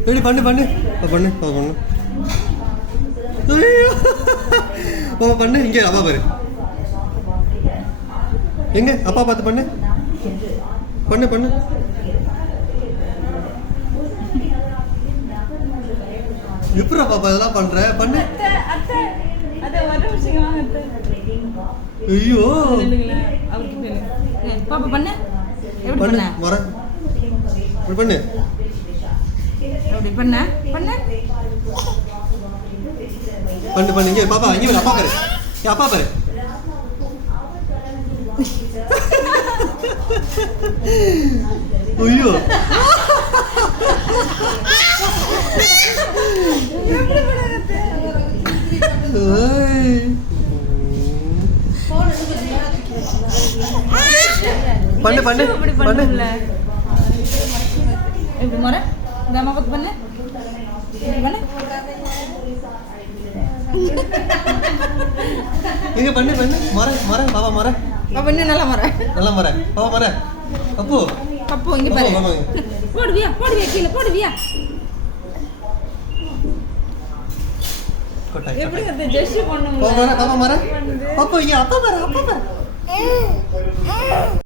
எப்படி பண்ணு பண்ணு பண்ணு பண்ணு பண்ணு. இங்கே அப்பா பாரு, எங்க அப்பா பார்த்து பண்ணு பண்ணு பண்ணு. எப்படா பாப்பா இதெல்லாம் பண்ற? பண்ணு. ஐயோ பாப்பா பண்ணு. எப்படி பண்ணு பண்ண? வரேன். இப்படி பண்ணு. எப்படி பண்ண? பண்ணு பண்ணு பண்ணு. இங்கே பாப்பா, இங்கே பாரு, அப்பா பாரு, அப்பா பாரு. ஐயோ பண்ணு பண்ணு பண்ணு. எப்படி முறை இந்த அம்மா பார்த்து பண்ணு. எப்படி பண்ணு? இங்க பண்ணு பண்ணு. மர மர பாப்பா மர. பாப்பா இன்னும் நல்லா முறை. நல்லா மர பாப்பா மர. அப்போ அப்போ இங்க பாரு. போடுவியா போடுவியா கீழே போடுவியா? எப்படி அந்த ஜெஸ்ட் பண்ணுங்க? பாப்பா மர பாப்பா மர. பாப்பா இங்க அப்பா மர அப்பா மர.